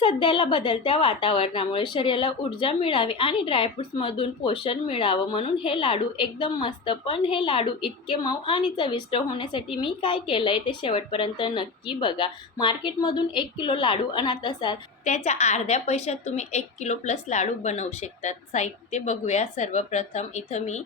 सध्याला बदलत्या वातावरणामुळे शरीराला ऊर्जा मिळावी आणि ड्रायफ्रुट्समधून पोषण मिळावं म्हणून हे लाडू एकदम मस्त. पण हे लाडू इतके मऊ आणि चविष्ट होण्यासाठी मी काय केलंय ते शेवटपर्यंत नक्की बघा. मार्केटमधून 1 किलो लाडू आणत असाल त्याच्या अर्ध्या पैशात तुम्ही 1 किलो प्लस लाडू बनवू शकतात. साहित्य बघूया. सर्वप्रथम इथं मी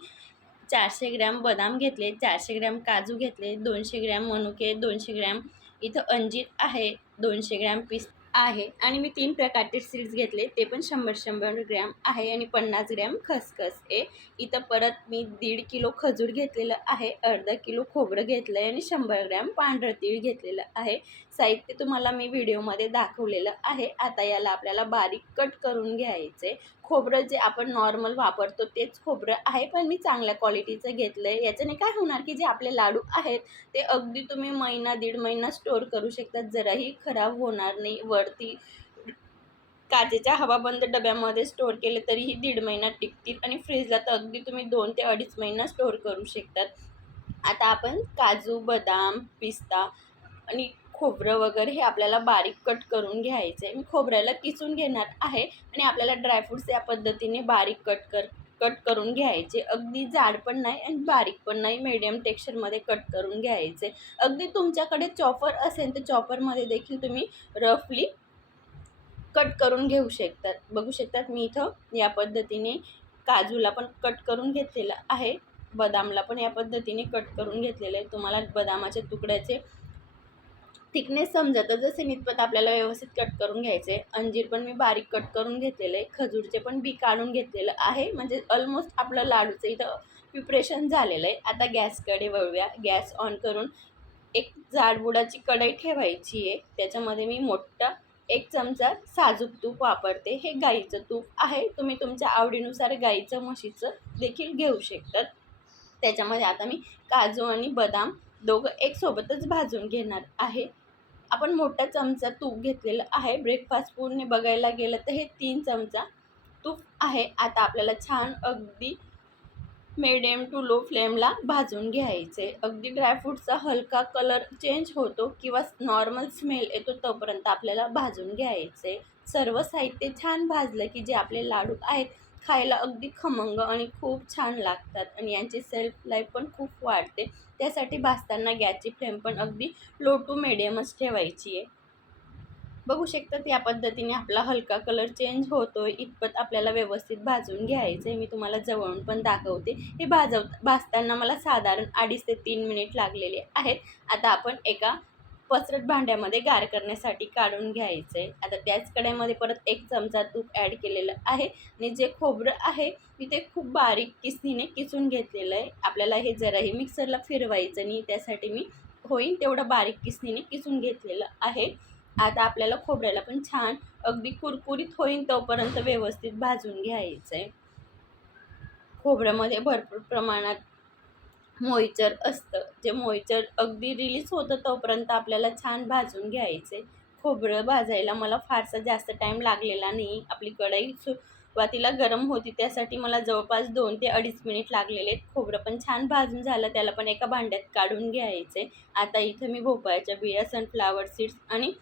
400 ग्रॅम बदाम घेतले, 400 ग्रॅम काजू घेतले, 200 ग्रॅम मनुके, 200 ग्रॅम इथं अंजीर आहे, 200 ग्रॅम पिस्ता आहे आणि मी 3 प्रकारचे सीड्स घेतले, ते पण 100-100 ग्रॅम आहे आणि 50 ग्रॅम खसखस आहे. इथं परत मी 1.5 किलो खजूर घेतलेलं आहे, अर्धा किलो खोबरं घेतलं आहे आणि 100 ग्रॅम पांढरं तीळ घेतलेलं आहे. साहित्य तुम्हाला मी व्हिडिओमध्ये दाखवलेलं आहे. आता याला आपल्याला बारीक कट करून घ्यायचं आहे. खोबरं जे आपण नॉर्मल वापरतो तेच खोबरं आहे, पण मी चांगल्या क्वालिटीचं घेतलं आहे. याच्याने काय होणार की जे आपले लाडू आहेत ते अगदी तुम्ही महिना 1.5 महिना स्टोअर करू शकतात, जराही खराब होणार नाही. वरती काचेच्या हवाबंद डब्यामध्ये स्टोअर केले तरीही 1.5 महिना टिकतील आणि फ्रीजला तर अगदी तुम्ही 2 ते 2.5 महिना स्टोअर करू शकतात. आता आपण काजू, बदाम, पिस्ता आणि खोबरं वगैरे हे आपल्याला बारीक कट करून घ्यायचं आहे. मी खोबऱ्याला किसून घेणार आहे आणि आपल्याला ड्रायफ्रूट्स या पद्धतीने बारीक कट करून घ्यायचे. अगदी जाड पण नाही आणि बारीक पण नाही, मीडियम टेक्स्चरमध्ये कट करून घ्यायचे. अगदी तुमच्याकडे चॉपर असेल तर चॉपरमध्ये देखील तुम्ही रफली कट करून घेऊ शकतात. बघू शकतात मी इथं या पद्धतीने काजूला पण कट करून घेतलेलं आहे, बदामला पण या पद्धतीने कट करून घेतलेलं आहे. तुम्हाला बदामाच्या तुकड्याचे थिकनेस समजतं जसे नितपत आपल्याला व्यवस्थित कट करून घ्यायचे. अंजीर पण मी बारीक कट करून घेतलेलं आहे. खजूरचे पण बी काढून घेतलेलं आहे. म्हणजे ऑलमोस्ट आपलं लाडूचं इथं प्रिपरेशन झालेलं आहे. आता गॅसकडे वळूया. गॅस ऑन करून एक जाडबुडाची कढई ठेवायची आहे. त्याच्यामध्ये मी मोठा 1 चमचा साजूक तूप वापरते. हे गाईचं तूप आहे, तुम्ही तुमच्या आवडीनुसार गाईचं म्हशीचं देखील घेऊ शकतात. त्याच्यामध्ये आता मी काजू आणि बदाम दोघं एकसोबतच भाजून घेणार आहे. आपण मोठा चमचा तूप घेतलेलं आहे. ब्रेकफास्ट फूडने बघायला गेलं तर हे 3 चमचा तूप आहे. आता आपल्याला छान अगदी मिडियम टू लो फ्लेमला भाजून घ्यायचे. अगदी ड्रायफ्रूटचा हलका कलर चेंज होतो किंवा नॉर्मल स्मेल येतो तोपर्यंत आपल्याला भाजून घ्यायचे. सर्व साहित्य छान भाजलं की जे आपले लाडू आहेत खायला अगदी खमंग आणि खूप छान लागतात आणि यांची सेल्फ लाईफ पण खूप वाढते. त्यासाठी भाजताना गॅसची फ्लेम पण अगदी लो टू मिडियमच ठेवायची आहे. बघू शकतात या पद्धतीने आपला हलका कलर चेंज होतो इतपत आपल्याला व्यवस्थित भाजून घ्यायचं आहे. मी तुम्हाला जवळून पण दाखवते. हे भाजताना मला साधारण 2.5 ते 3 मिनिट लागलेले आहेत. आता आपण एका पसरट भांड्यामध्ये गार करण्यासाठी काढून घ्यायचं आहे. आता त्याच कढईमध्ये परत 1 चमचा तूप ॲड केलेलं आहे आणि जे खोबरं आहे मी ते खूप बारीक किसणीने किसून घेतलेलं आहे. आपल्याला हे जराही मिक्सरला फिरवायचं नाही, त्यासाठी मी होईल तेवढं बारीक किसणीने किसून घेतलेलं आहे. आता आपल्याला खोबऱ्याला पण छान अगदी कुरकुरीत होईल तोपर्यंत व्यवस्थित भाजून घ्यायचं आहे. खोबऱ्यामध्ये भरपूर प्रमाणात मॉइश्चर असतं, जे मॉइश्चर अगदी रिलीज होतं तोपर्यंत आपल्याला छान भाजून घ्यायचे. खोबरं भाजायला मला फारसा जास्त टाईम लागलेला नाही. आपली कढई सुरुवातीला गरम होती त्यासाठी मला जवळपास 2 ते 2.5 मिनिट लागलेले आहेत. खोबरं पण छान भाजून झालं, त्याला पण एका भांड्यात काढून घ्यायचे. आता इथं मी भोपळ्याच्या बिया, सनफ्लावर सीड्स आणि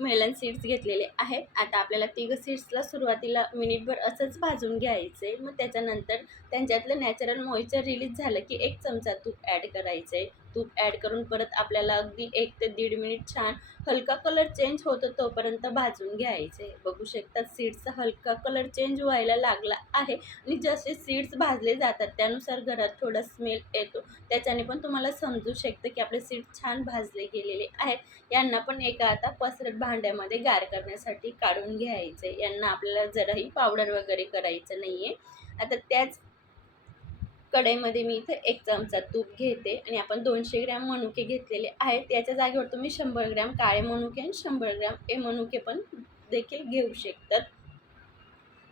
मेलन सीड्स घेतलेले आहेत. आता आपल्याला तिघं सीड्सला सुरुवातीला मिनिटभर असंच भाजून घ्यायचं आहे. मग त्याच्यानंतर त्यांच्यातलं नॅचरल मॉइश्चर रिलीज झालं की 1 चमचा तूप ॲड करायचं आहे. तूप ॲड करून परत आपल्याला अगदी 1 ते 1.5 मिनिट छान हलका कलर चेंज होतो तोपर्यंत भाजून घ्यायचं आहे. बघू शकता सीड्सचा हलका कलर चेंज व्हायला लागला आहे आणि जसे सीड्स भाजले जातात त्यानुसार घरात थोडा स्मेल येतो. त्याच्याने पण तुम्हाला समजू शकतं की आपले सीड्स छान भाजले गेलेले आहेत. यांना पण एका आता पसरट भांड्यामध्ये गार करण्यासाठी काढून घ्यायचे. यांना आपल्याला जराही पावडर वगैरे करायचं नाही आहे. आता त्याच कढईमध्ये मी इथं 1 चमचा तूप घेते आणि आपण 200 ग्रॅम मनुके घेतलेले आहेत. त्याच्या जागेवर तुम्ही 100 ग्रॅम काळे मनुके आणि 100 ग्रॅम हे मनुके पण देखील घेऊ शकतात.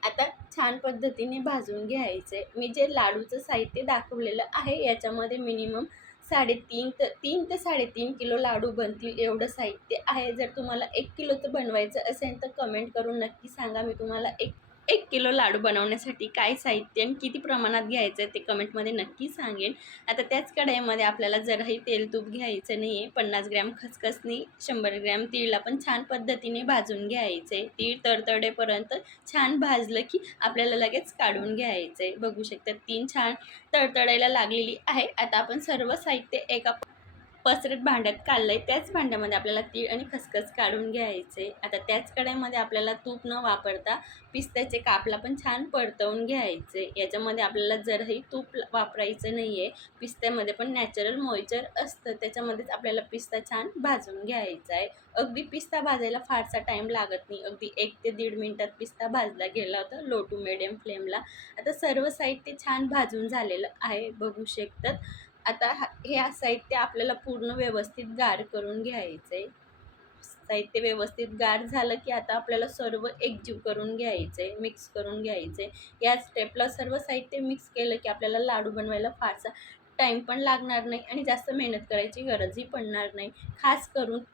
आता छान पद्धतीने भाजून घ्यायचे. मी जे लाडूचं साहित्य दाखवलेलं आहे याच्यामध्ये मिनिमम 3 ते 3.5 किलो लाडू बनतील एवढं साहित्य आहे. जर तुम्हाला 1 किलोचं बनवायचं असेल तर कमेंट करून नक्की सांगा, मी तुम्हाला 1 1 किलो लाडू बनवण्यासाठी काय साहित्य आणि किती प्रमाणात घ्यायचं आहे ते कमेंटमध्ये नक्की सांगेन. आता त्याच कढईमध्ये आपल्याला जराही तेल तूप घ्यायचं नाही आहे. 50 ग्रॅम खसखसनी, 100 ग्रॅम तीळला पण छान पद्धतीने भाजून घ्यायचं आहे. तीळ तडतडेपर्यंत छान भाजलं की आपल्याला लगेच काढून घ्यायचं आहे. बघू शकता 3 छान तडतडायला लागलेली आहे. आता आपण सर्व साहित्य एका पसरट भांड्यात काढलं आहे. त्याच भांड्यामध्ये आपल्याला तीळ आणि खसखस काढून घ्यायचे. आता त्याच कढईमध्ये आपल्याला तूप न वापरता पिस्त्याचे कापला पण छान परतवून घ्यायचे. याच्यामध्ये आपल्याला जरही तूप वापरायचं नाही आहे. पिस्त्यामध्ये पण नॅचरल मॉइश्चर असतं, त्याच्यामध्येच आपल्याला पिस्ता छान भाजून घ्यायचा आहे. अगदी पिस्ता भाजायला फारसा टाईम लागत नाही. अगदी 1 ते 1.5 मिनिटात पिस्ता भाजला गेला होता लो टू मिडियम फ्लेमला. आता सर्व साहित्य छान भाजून झालेलं आहे, बघू शकतात. आता हे साहित्य आपल्याला पूर्ण व्यवस्थित गार करून घ्यायचं आहे. साहित्य व्यवस्थित गार झालं की आता आपल्याला सर्व एकजीव करून घ्यायचं आहे, मिक्स करून घ्यायचं आहे. या स्टेपला सर्व साहित्य मिक्स केलं की आपल्याला लाडू बनवायला फारसा टाईम पण लागणार नाही आणि जास्त मेहनत करायची गरजही पडणार नाही. खास करून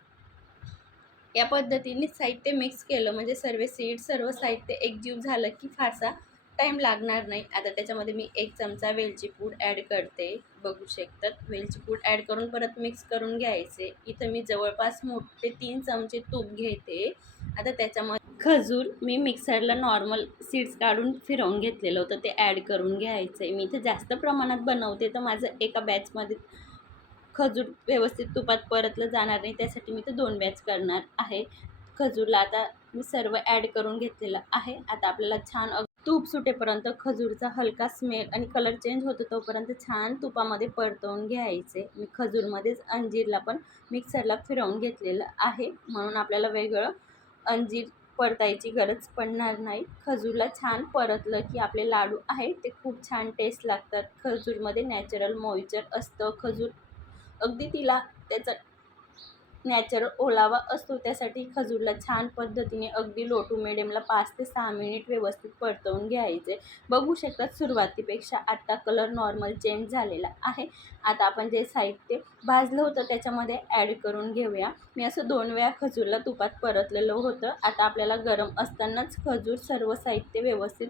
या पद्धतीने साहित्य मिक्स केलं म्हणजे सर्व साहित्य एकजीव झालं की फारसा टाईम लागणार नाही. आता त्याच्यामध्ये मी 1 चमचा वेलची पूड ॲड करते, बघू शकतात. वेलची पूड ॲड करून परत मिक्स करून घ्यायचे. इथं मी जवळपास मोठे 3 चमचे तूप घेते. आता त्याच्यामध्ये खजूर मी मिक्सरला नॉर्मल सीड्स काढून फिरवून घेतलेलं होतं ते ॲड करून घ्यायचं आहे. मी इथं जास्त प्रमाणात बनवते तर माझं एका बॅचमध्ये खजूर व्यवस्थित तुपात परतलं जाणार नाही, त्यासाठी मी तर 2 बॅच करणार आहे. खजूरला आता मी सर्व ॲड करून घेतलेलं आहे. आता आपल्याला छान तूप सुटेपर्यंत खजूरचा हलका स्मेल आणि कलर चेंज होतो तोपर्यंत छान तुपामध्ये परतवून घ्यायचे. मी खजूरमध्येच अंजीरला पण मिक्सरला फिरवून घेतलेलं आहे, म्हणून आपल्याला वेगळं अंजीर परतायची गरज पडणार नाही. खजूरला छान परतलं की आपले लाडू आहे ते खूप छान टेस्ट लागतात. खजूरमध्ये नॅचरल मॉइश्चर असतं. खजूर अगदी तिला त्याचा नॅचरल ओलावा असतो, त्यासाठी खजूरला छान पद्धतीने अगदी लो टू मिडियमला 5 ते 6 मिनिट व्यवस्थित परतवून घ्यायचे. बघू शकतात सुरुवातीपेक्षा आत्ता कलर नॉर्मल चेंज झालेला आहे. आता आपण जे साहित्य भाजलं होतं त्याच्यामध्ये ॲड करून घेऊया. मी असं 2 वेळा खजूरला तुपात परतलेलं होतं. आता आपल्याला गरम असतानाच खजूर सर्व साहित्य व्यवस्थित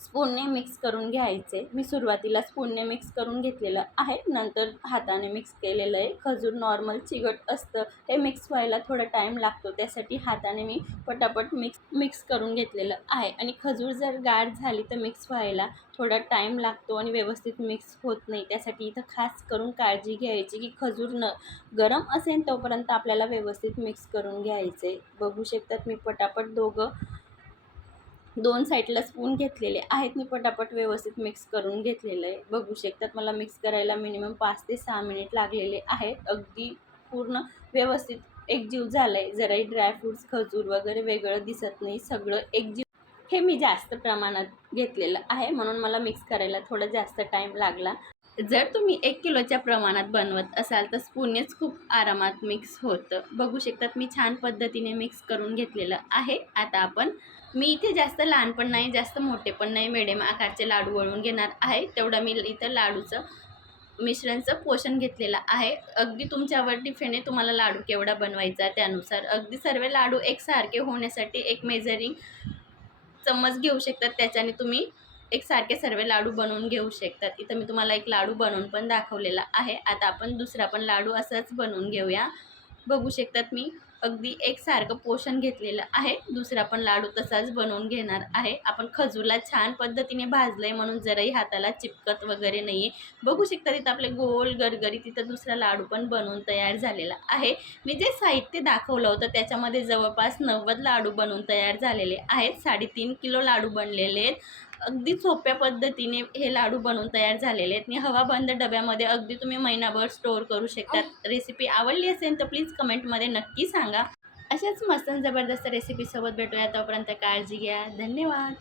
स्पूनने मिक्स करून घ्यायचे. मी सुरुवातीला स्पूनने मिक्स करून घेतलेलं आहे, नंतर हाताने मिक्स केलेलं आहे. खजूर नॉर्मल चिकट असतं, हे मिक्स व्हायला थोडा टाईम लागतो, त्यासाठी हाताने मी पटापट मिक्स करून घेतलेलं आहे. आणि खजूर जर गार झाली तर मिक्स व्हायला थोडा टाईम लागतो आणि व्यवस्थित मिक्स होत नाही. त्यासाठी इथं खास करून काळजी घ्यायची की खजूर गरम असेल तोपर्यंत आपल्याला व्यवस्थित मिक्स करून घ्यायचे. बघू शकतात मी पटापट 2 साईडला स्पून घेतलेले आहेत. मी पटापट व्यवस्थित मिक्स करून घेतलेलं आहे. बघू शकतात मला मिक्स करायला मिनिमम 5 ते 6 मिनिट लागलेले आहेत. अगदी पूर्ण व्यवस्थित एकजीव झालं आहे. जराही ड्रायफ्रूट्स, खजूर वगैरे वेगळं दिसत नाही, सगळं एकजीव. हे मी जास्त प्रमाणात घेतलेलं आहे म्हणून मला मिक्स करायला थोडा जास्त टाईम लागला. जर तुम्ही 1 किलोच्या प्रमाणात बनवत असाल तर स्पूननेच खूप आरामात मिक्स होतं. बघू शकतात मी छान पद्धतीने मिक्स करून घेतलेलं आहे. आता मी इथे जास्त लहान पण नाही, जास्त मोठे पण नाही, मिडियम आकारचे लाडू वळून घेणार आहे. तेवढं मी इथं लाडूचं मिश्रणचं पोषण घेतलेलं आहे. अगदी तुमच्यावर डिपेंड आहे तुम्हाला लाडू केवढा बनवायचा, त्यानुसार अगदी सर्व लाडू एकसारखे होण्यासाठी एक मेजरिंग चम्मच घेऊ शकतात, त्याच्याने तुम्ही एकसारखे सर्व लाडू बनवून घेऊ शकतात. इथं मी तुम्हाला एक लाडू बनवून पण दाखवलेला आहे. आता आपण दुसरा पण लाडू असाच बनवून घेऊया. बघू शकतात मी अगदी एकसारखं पोषण घेतलेलं आहे. दुसरा पण लाडू तसाच बनवून घेणार आहे. आपण खजूरला छान पद्धतीने भाजलंय म्हणून जराही हाताला चिपकत वगैरे नाही आहे. बघू शकता तिथं आपले गोल गरगरी तिथं दुसरा लाडू पण बनवून तयार झालेला आहे. मी जे साहित्य दाखवलं होतं त्याच्यामध्ये जवळपास 90 लाडू बनवून तयार झालेले आहेत. 3.5 किलो लाडू बनलेले आहेत. अगदी सोप्या पद्धतीने हे लाडू बनवून तयार झालेले आहेत आणि हवाबंद डब्यामध्ये अगदी तुम्ही महिनाभर स्टोअर करू शकतात. रेसिपी आवडली असेल तर प्लीज कमेंटमध्ये नक्की सांगा. अशाच मस्त जबरदस्त रेसिपीसोबत भेटूया. तोपर्यंत काळजी घ्या. धन्यवाद.